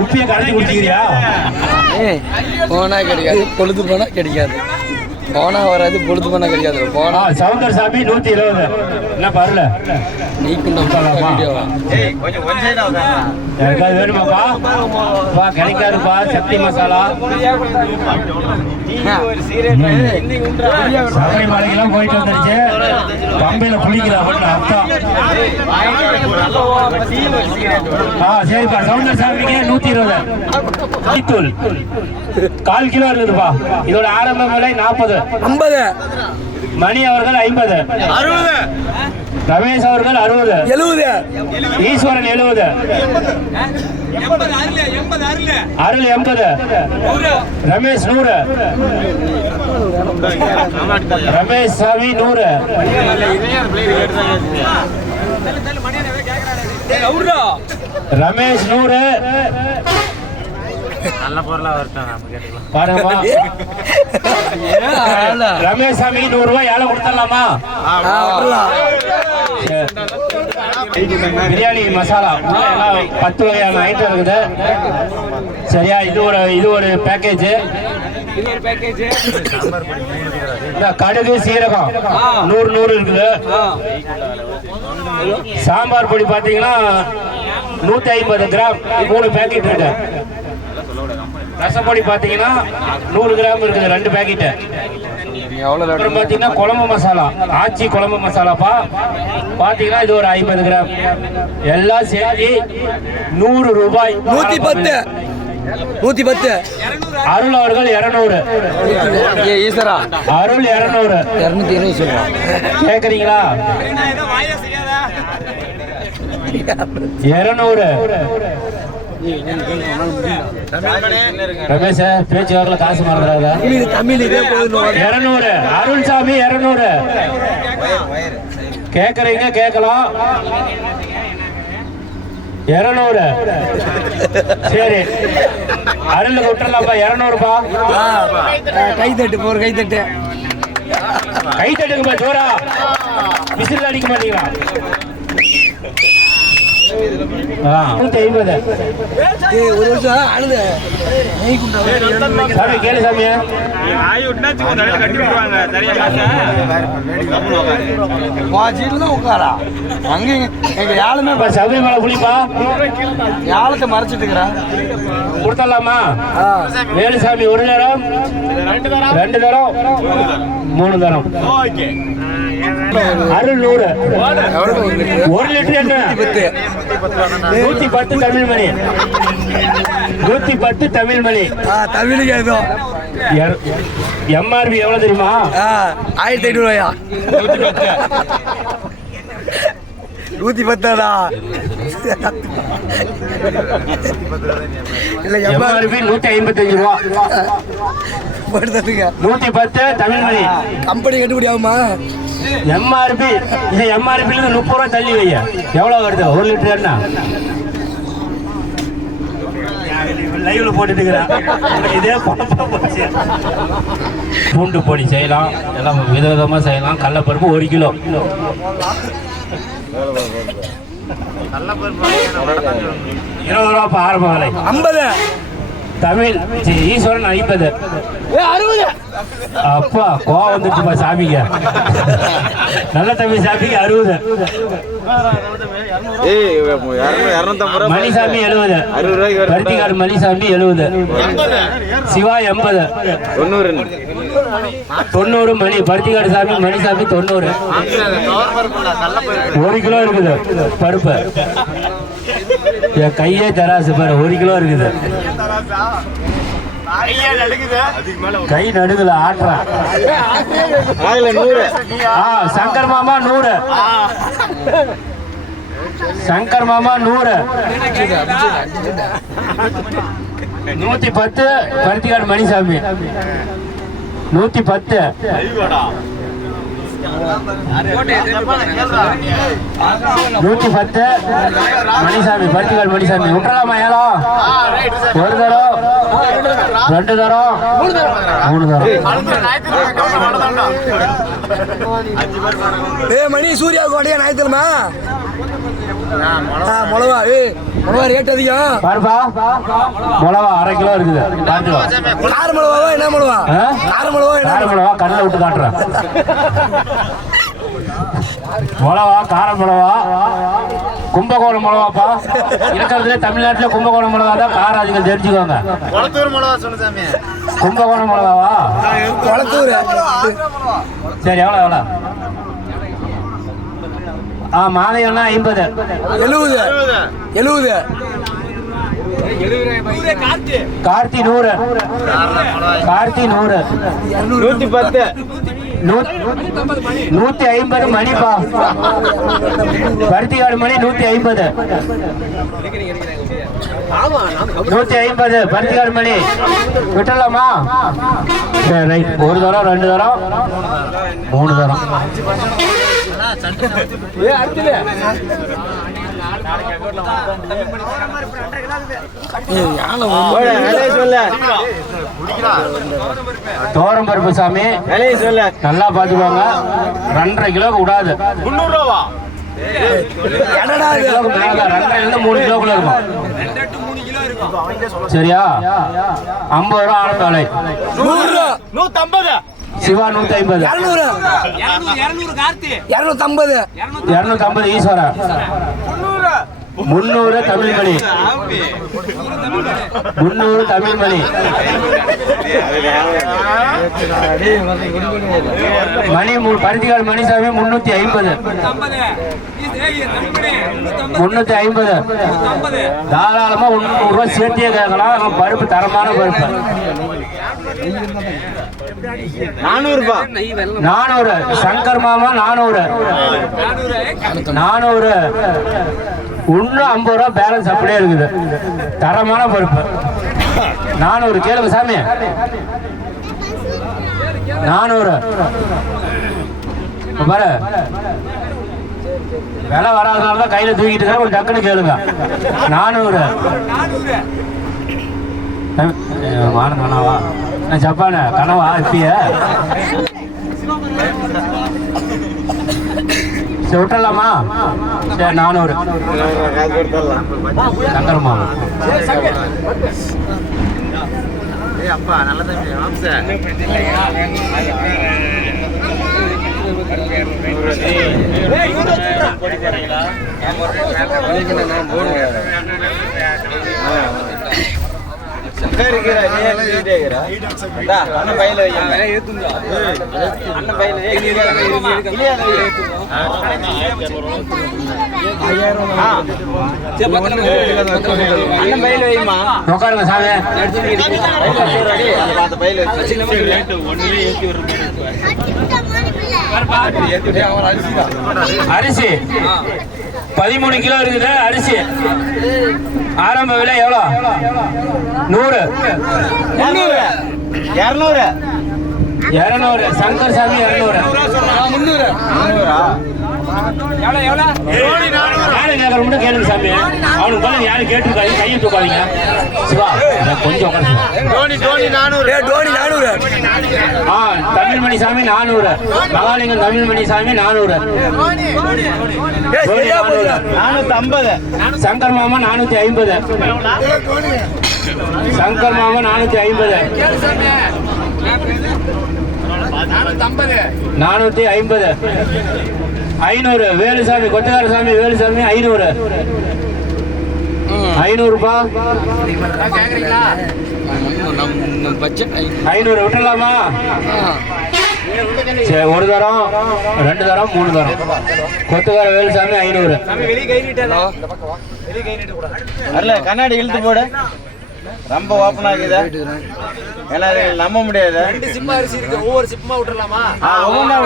உப்பிய கரைச்சி குடிச்சிக்கிறியா? போனா கிடைக்காது, பொழுது போனா கிடைக்காது. போனா வராது, பொழுது போனா கிடைக்காது. போனா சவுந்தர் சாமி 120 என்ன பரல நீ எனக்காது வேணுமாப்பா? கிடைக்காதுப்பா. சக்தி மசாலா சபரிமலைக்கெல்லாம் போயிட்டு வந்துருச்சு. பம்பையில குளிக்கலாம் அர்த்தம். சரிப்பா. சவுந்தர் சாமிக்கு 120 தூள் 1/4 கிலோ இருக்குதுப்பா. இதோட ஆரம்ப விலை 40 50. மணி அவர்கள் 50 60. ரமேஷ் அவர்கள் 60 70. ஈஸ்வரன் 70 அருள் 80 ரமேஷ் 100 ரமேஷ் சாமி 100 ரமேஷ் 100 நல்ல பொருளா பாருமா. ரமேஷ் சாமி 100 ரூபாய் ஏழை கொடுத்துடலாமா? பிரியாணி மசாலா எல்லாம் 10 வகையான ஐட்டம் இருக்குது. சரியா? இது ஒரு பேக்கேஜ். கடுகு சீரகம் 100 இருக்குது. சாம்பார் பொடி பாத்தீங்கன்னா 150 கிராம் 3 பேக்கெட் இருக்கு. ரசப்பொடி பாத்தீங்கன்னா 100 கிராம் இருக்குது 2 பேக்கெட். அப்புறம் பாத்தீங்கன்னா குழம்பு மசாலா, ஆச்சி குழம்பு மசாலாப்பா பாத்தீங்கன்னா இது ஒரு 50 கிராம். எல்லாம் சேர்த்து 100 ரூபாய். 110. அருள் அவர்கள் 200. அருள் 200. 220 சொல்றேன். கேக்குறீங்களா? 200. ரமேஷ் பேச்சு வாக்கில் காசு மறந்துடாத. 200. அருள் சாமி 200. கேக்குறீங்க கேட்கலாம். 200. சரி அருளுக்கு விட்டுறலாம்ப்பா. 200பா. கைத்தட்டு போற கைத்தட்டு கைத்தட்டுங்கப்பா. ஜோரா விசில் அடிக்க மாட்டீங்களா? 150. ஒரு வருஷம் அழுத சாமி கேளு சாமியா. உட்காரா அங்க எங்க யாழுமே சபரிமலை புளிப்பா யாழத்தை மறைச்சிட்டு இருக்கிறேன். கொடுத்துடலாமா? வேலுசாமி 1 தரம் 2 தரம் 3 தரம். அருள் 100. 1 லிட்டர் என்ன? 110 தமிழ் மணி. 110 தமிழ் மணி. தமிழுக்கு ஏதோ எம்ஆர்பி எவ்வளவு தெரியுமா? 1500 ரூபாயா? 110. இல்ல எம்ஆர்பி 155 ரூபா. 110 தமிழ் மணி. கம்பெனி கட்டுப்படி ஆகுமா? எம்ஆர்பி இது எம்ஆர்பில 30 ரூபா தள்ளி வைய. எவ்வளவு வருது 1 லிட்டர் என்ன? லைவ்ல போட்டுட்டு இதே போச்சு. பூண்டு பொடி செய்யலாம், எல்லாம் விதவிதமா செய்யலாம். கடலைப்பருப்பு 1 கிலோ. 20 ரூபா ஆரம்ப விலை. 50 தமிழ். ஈஸ்வரன் 50. 60. அப்பா கோவம் வந்துருச்சுப்பா சாமிங்க. நல்ல தம்பி சாமிக்கு 60. மணிசாமி 70. பருத்திக்காடு மணிசாமி 70. சிவா 80. 90 மணி. பருத்திக்காடு சாமி மணிசாமி 90. 1 கிலோ இருக்குது பருப்பு. என் கையே தராசு பாரு. 1 கிலோ இருக்குது. கை நடுங்குல ஆட்டுறான். சங்கர் மாமா 100. சங்கர் மாமா 100. 110 பருத்திக்காடு மணிசாமி 110. 110 மணிசாமி பருத்திக்காடு மணிசாமி. விட்டுறலாமா? ஏலம் 1 தரம் 2 தரம் 3 தரம். மணி சூர்யா கோட்டையா ஞாயிற்றுமா மிளவா மிளவா ரேட் அதிகம். பாருப்பா மிளவா 1/2 கிலோ இருக்குது. பார்த்துக்கோ. கார மிளவாவா என்ன மிளவா? கார மிளவா கார மிளவா கண்ணில் விட்டு காட்டுறேன். மிளவா கார மிளவா கும்பகோணம் மிளவாப்பா. இருக்கிறதுல தமிழ்நாட்டில் கும்பகோணம் மிளவா தான் காரம் அதிகம், தெரிஞ்சுக்கோங்க. கும்பகோணம் மிளகாவா? சரி எவ்வளோ எவ்வளோ? மாதையம்னா 50 70 கார்த்தி 100 கார்த்தி 100 150 மணிப்பா. பருத்திக்காடு மணி 150 பருத்திக்காடு மணி விட்டுலாமா? சரி ரைட். 1 தரம் 2 தரம் 3 தரம். தோரம் பருப்பு சாமி நல்லா பாத்துக்கோங்க. 2.5 கிலோக்கு விடாது. 2.5 3 கிலோக்குள்ள இருக்கும். சரியா? 50 ரூபா ஆரம்ப விலை. 150 சிவா 150 250 ஈஸ்வரா 300 தமிழ்மணி 300 தமிழ்மணி மணி பருத்திக்காடு மணிசாமி 350 தாராளமா 300 ரூபாய் சேர்த்தியே கேட்கலாம். பருப்பு தரமான பருப்பு. 400 சங்கர் மாமா 400 இன்னும் 50 ரூபா பேலன்ஸ் அப்படியே இருக்குது. தரமான பருப்பு 400 கேளுங்க சாமி. 400 பாரு. விலை வராதனால தான் கையில தூக்கிட்டு இருக்க. ஒரு டக்குன்னு கேளுங்க. 400 வானம் கனவா? ஜப்பான கனவா இப்பய விட்டுலாமா? சரி 400 சங்கர் மாமா. அப்பா நல்ல தம்பி உட்காருங்க சாமி. அரிசி 13 கிலோ இருக்குது. அரிசி ஆரம்ப விலை எவ்வளோ? 100 200 சங்கர் சாமி 200 கேளுங்க சாமி. அவனுக்கு போல யாரும் கேட்டுருக்காங்க. கையை தூக்காதீங்க சிவா. கொஞ்சம் தமிழ்மணி சாமி 400 மகாலிங்கம் தமிழ்மணி சாமி 400 சங்கர் மாமா 450 சங்கர் மாமா 450 450 500 வேலுசாமி கொத்தகார சாமி வேலுசாமி 500 ரூபா 500 விட்டுலாமா? சரி 1 தரம் 2 தரம் 3 தரம் கொத்தகார வேலுசாமி 500. கண்ணாடி இழுத்து போடு. ரொம்ப ஓப்பன் ஆகுது. ஏன்னா நம்ப முடியாது. 2 சிப்பா அரிசி இருக்கு. ஒவ்வொரு சிப்பமா விட்டுறலாமா? ஒவ்வொன்னா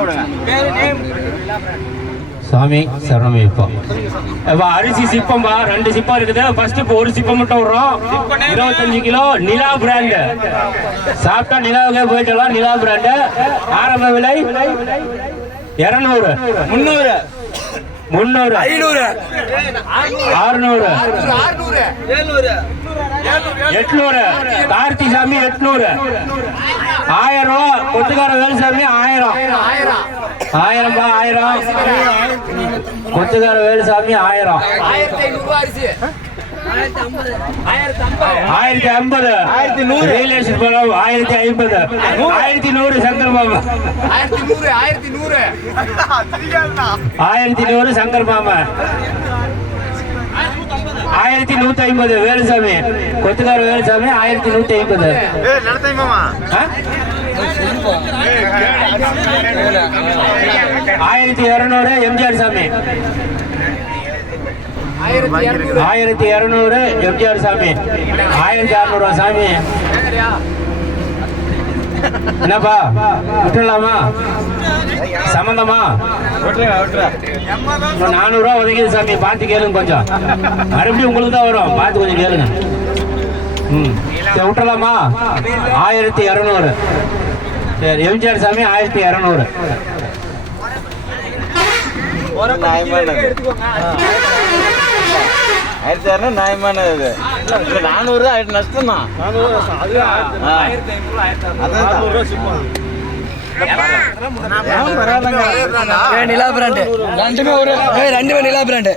விடுங்க. சாமி சரணமைப்பா. அரிசி சிப்பம்பா 2 சிப்பா இருக்குது. ஃபர்ஸ்ட் இப்போ 1 சிப்பம் மட்டும் விடுறோம். 25 கிலோ நிலா பிராண்ட். சாப்பிட்டா நிலாவுக்கே போயிட்டலாம். நிலா பிராண்ட். ஆரம்ப விலை 200 300 500 600 700 800 கார்த்தி சாமி 800 1000 ரூபா கொத்துக்கார வேலுசாமி 1000 1000 கொத்துக்கார வேலுசாமி 1000 1050 ரியலேஷன் பலம் 1050 1100 சங்கர் மாமா 1100 சங்கர் மாமா 1150 வேலுசாமி கொத்துக்கார வேலுசாமி 1150 1200 எம்ஜிஆர் சாமி 1200 எம்ஜிஆர் சாமி 1600 சாமி என்னப்பா விட்டுலாமா சம்பந்தமா 400 ஒதுக்கிது சாமி பார்த்து கேளுங்க கொஞ்சம் மறுபடியும் உங்களுக்கு தான் வரும் பார்த்து கொஞ்சம் கேளுங்க சரி விட்டுலாமா 1200 சரி எம்ஜிஆர் சாமி 1200 நியாயமானது 400 நஷ்டம் தான் நிலா பிராண்டு ரெண்டுமே நிலா பிராண்டு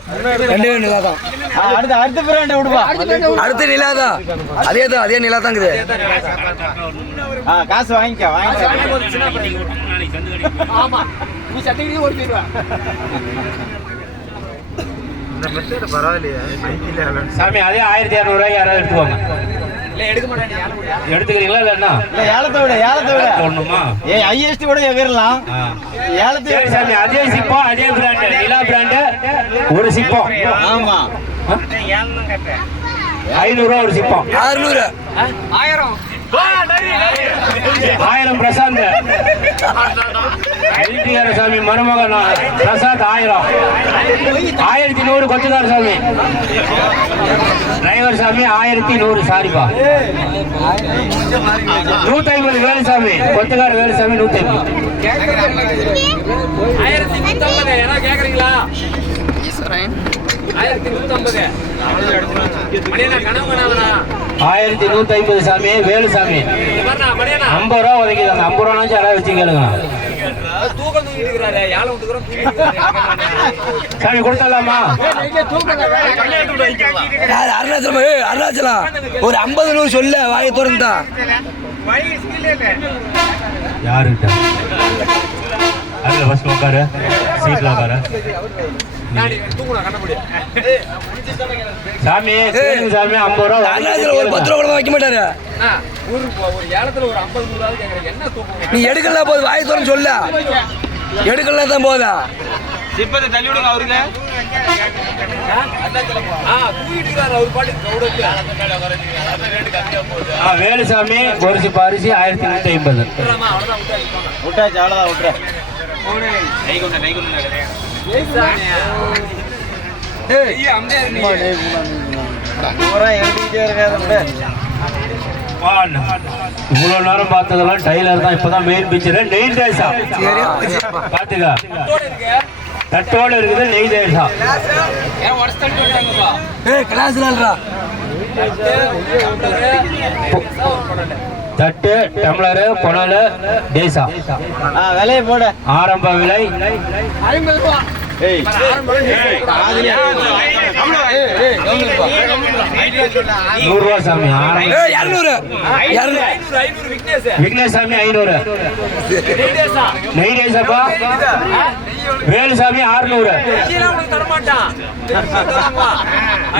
ரெண்டுமே நிலா தான் அடுத்த பிராண்ட் விடுவா அடுத்து நிலா தான் அதே நிலா தான் இருக்குது காசு வாங்கிக்க சாமி அதே 1200 யாராவது எடுத்துக்கோங்க எடுத்துக்கிறீங்களா இல்லன்னா ஏலத்தை விட ஒண்ணுமா ஐஎஸ்டி கூட எகிரலாம் சரி சாமி அதே சிப்பம் அதே பிராண்ட் நிலா பிராண்ட் ஒரு சிப்பம் ஆமா 500 ஒரு சிப்பம் 600 1000 பிரசாந்த் எல்டிஆர் சாமி மருமகன் பிரசாந்த் 1000 1100 கொத்துக்கார சாமி டிரைவர் சாமி 1100 சாரிப்பா 150 வேலுசாமி கொத்துக்கார வேலுசாமி 1150 சாமி வேலுசாமி 50 ரூபா உதைக்குது 50 ரூபா யாராவது வச்சு கேளுங்க சாமி கொடுத்தலாமா அருணாச்சலம் ஒரு 50 சொல்ல வாயை திறந்தா யாருக்கிட்ட அதுல பஸ் உட்காரு சீட்ல உட்காரு சாமி சாமி 50 ரூபா அருணாச்சலம் ஒரு 10 ரூபா கூட வைக்க மாட்டாரு நீ எடுக்கல போது வாயை திறந்து சொல்ல எடுக்கல தான் போதா சிப்பத்தை தள்ளி விடுங்க அவருக்கு வேலுசாமி ஒரு சிப்ப அரிசி 1150 விட்டாச்சு அவ்வளோதான் விட்டுற இவ்வளவு நேரம் பார்த்ததெல்லாம் டைலர் தான் இப்பதான் மெயின் பிக்சர் நெய் தேசா பாத்துக்க தட்டோடு இருக்குது நெய் தேசா தட்டு டம்ளரு புனல் தேசா விலையை போட ஆரம்ப விலை 50 ரூபா 100 ரூபா சாமி விக்னேஷ் சாமி 500 நெய் தேசாப்பா வேலுசாமி 600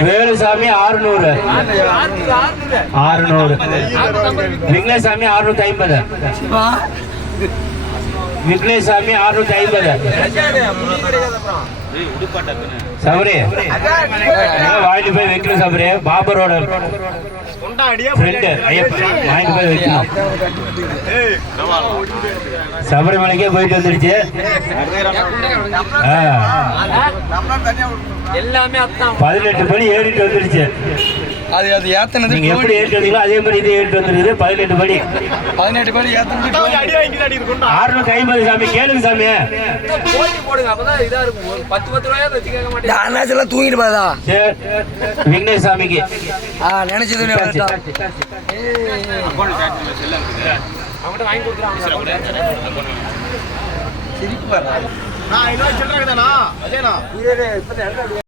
வேலுசாமி 600 விக்னேஷ் சாமி 650 விக்னேஷ் சாமி 650 சபரி வாங்கி போய் வைக்கணும் சபரி பாபரோட ஃப்ரெண்டு ஐயப்பன் வாங்கி போய் வைக்கணும் சபரிமலைக்கே போயிட்டு வந்துடுச்சு எல்லாமே 18 படி ஏறிட்டு வந்துடுச்சு அது அது ஏத்தனது நீங்க எப்படி ஏற்று வந்தீங்களோ அதே மாதிரி இது ஏற்று வந்துருக்குது 18 படி 18 படி ஏத்தனது 650 சாமி கேளுங்க சாமி அண்ணாச்செல்லாம் தூங்கிட்டு பாதா சரி விக்னேஷ் சாமிக்கு நினைச்சது சிரிப்பு